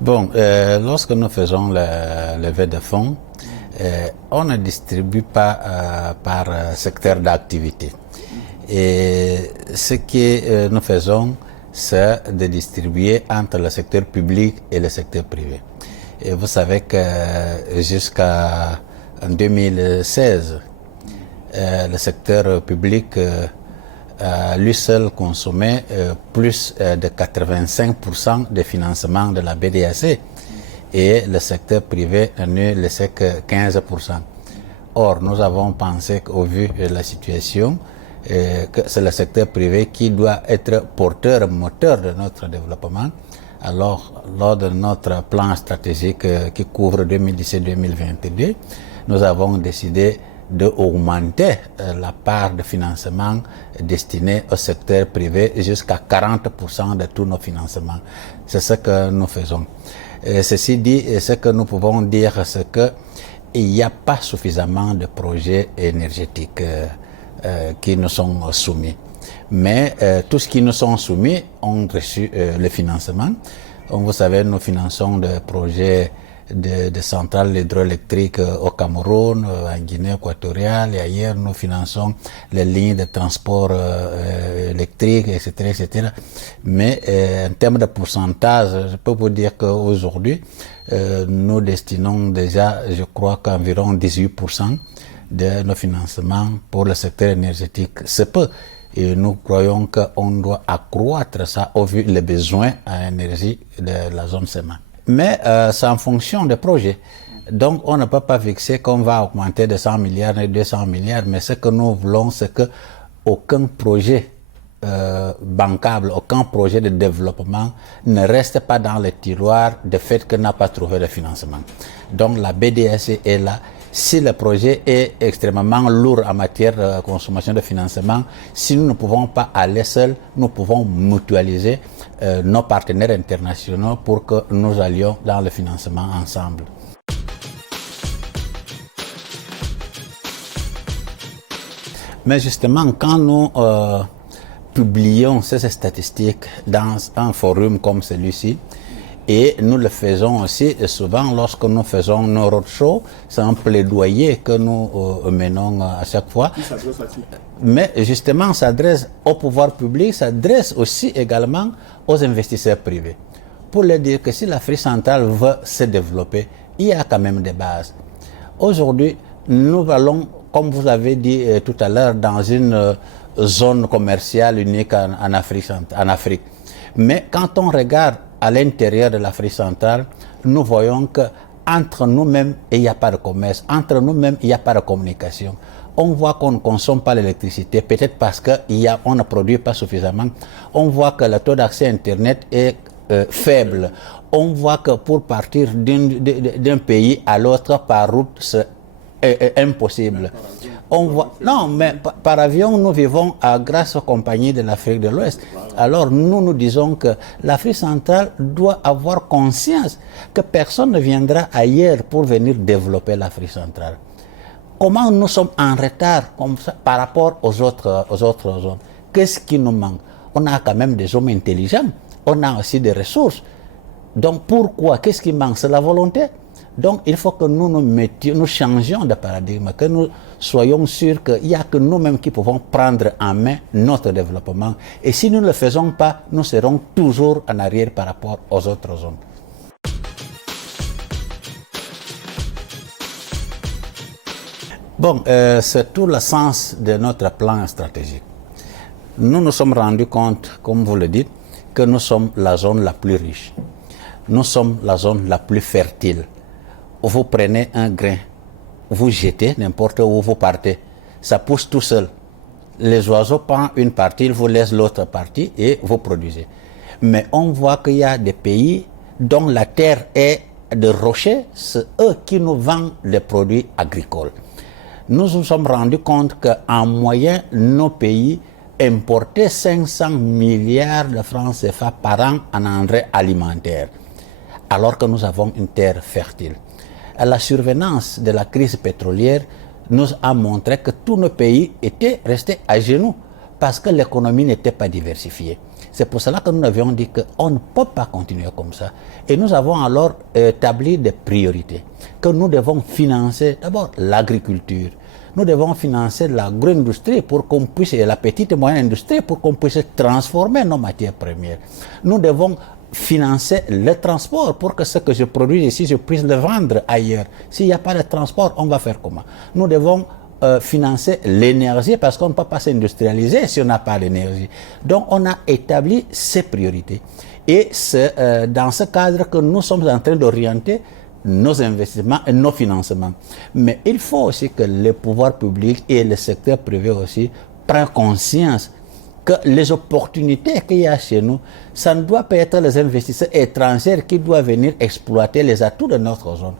Bon, lorsque nous faisons le levée de fonds, on ne distribue pas par secteur d'activité. Et ce que nous faisons, c'est de distribuer entre le secteur public et le secteur privé. Et vous savez que jusqu'à 2016, le secteur public lui seul consommait plus de 85% des financements de la BDAC et le secteur privé ne laissait que 15%. Or, nous avons pensé qu'au vu de la situation, que c'est le secteur privé qui doit être porteur, moteur de notre développement. Alors, lors de notre plan stratégique qui couvre 2017-2022, nous avons décidé d'augmenter la part de financement destiné au secteur privé jusqu'à 40% de tous nos financements. C'est ce que nous faisons. Ceci dit, ce que nous pouvons dire, c'est qu'il n'y a pas suffisamment de projets énergétiques qui nous sont soumis. Mais tous ceux qui nous sont soumis ont reçu le financement. Comme vous savez, nous finançons des projets de centrales hydroélectriques au Cameroun, en Guinée équatoriale et ailleurs. Nous finançons les lignes de transport électrique, etc., etc. Mais en termes de pourcentage, je peux vous dire qu'aujourd'hui, nous destinons déjà, je crois qu'environ 18% de nos financements pour le secteur énergétique. C'est peu. Et nous croyons qu'on doit accroître ça au vu des besoins en énergie de la zone SEMA. Mais c'est en fonction des projets. Donc on ne peut pas fixer qu'on va augmenter de 100 milliards et 200 milliards, mais ce que nous voulons, c'est qu'aucun projet bancable, aucun projet de développement ne reste pas dans le tiroir de fait qu'on n'a pas trouvé de financement. Donc la BDAC est là. Si le projet est extrêmement lourd en matière de consommation de financement, si nous ne pouvons pas aller seuls, nous pouvons mutualiser nos partenaires internationaux pour que nous allions dans le financement ensemble. Mais justement, quand nous publions ces statistiques dans un forum comme celui-ci, et nous le faisons aussi souvent lorsque nous faisons nos roadshows, c'est un plaidoyer que nous menons à chaque fois. Mais justement, ça s'adresse au pouvoir public, ça s'adresse aussi également aux investisseurs privés. Pour leur dire que si l'Afrique centrale veut se développer, il y a quand même des bases. Aujourd'hui, nous allons, comme vous avez dit tout à l'heure, dans une zone commerciale unique en Afrique. Mais quand on regarde à l'intérieur de l'Afrique centrale, nous voyons qu'entre nous-mêmes, il n'y a pas de commerce. Entre nous-mêmes, il n'y a pas de communication. On voit qu'on ne consomme pas l'électricité, peut-être parce qu'on ne produit pas suffisamment. On voit que le taux d'accès à Internet est faible. On voit que pour partir d'un pays à l'autre par route, c'est impossible. On voit, non, mais par avion, nous vivons grâce aux compagnies de l'Afrique de l'Ouest. Alors nous disons que l'Afrique centrale doit avoir conscience que personne ne viendra ailleurs pour venir développer l'Afrique centrale. Comment nous sommes en retard comme ça, par rapport aux autres zones? Qu'est-ce qui nous manque? On a quand même des hommes intelligents, on a aussi des ressources. Donc pourquoi? Qu'est-ce qui manque? C'est la volonté. Donc il faut que nous changions de paradigme, que nous soyons sûrs qu'il n'y a que nous-mêmes qui pouvons prendre en main notre développement. Et si nous ne le faisons pas, nous serons toujours en arrière par rapport aux autres zones. Bon, c'est tout le sens de notre plan stratégique. Nous nous sommes rendus compte, comme vous le dites, que nous sommes la zone la plus riche. Nous sommes la zone la plus fertile. Vous prenez un grain, vous jetez n'importe où vous partez, ça pousse tout seul. Les oiseaux prennent une partie, ils vous laissent l'autre partie et vous produisez. Mais on voit qu'il y a des pays dont la terre est de rochers, c'est eux qui nous vendent les produits agricoles. Nous nous sommes rendus compte qu'en moyenne, nos pays importaient 500 milliards de francs CFA par an en engrais alimentaires, alors que nous avons une terre fertile. La survenance de la crise pétrolière nous a montré que tous nos pays étaient restés à genoux parce que l'économie n'était pas diversifiée. C'est pour cela que nous avions dit qu'on ne peut pas continuer comme ça. Et nous avons alors établi des priorités, que nous devons financer d'abord l'agriculture. Nous devons financer l'agro-industrie pour qu'on puisse, et la petite et moyenne industrie pour qu'on puisse transformer nos matières premières. Nous devons financer le transport pour que ce que je produis ici, je puisse le vendre ailleurs. S'il n'y a pas de transport, on va faire comment? Nous devons financer l'énergie parce qu'on ne peut pas s'industrialiser si on n'a pas l'énergie. Donc on a établi ces priorités. Et c'est dans ce cadre que nous sommes en train d'orienter nos investissements et nos financements. Mais il faut aussi que les pouvoirs publics et le secteur privé aussi prennent conscience que les opportunités qu'il y a chez nous, ça ne doit pas être les investisseurs étrangers qui doivent venir exploiter les atouts de notre zone.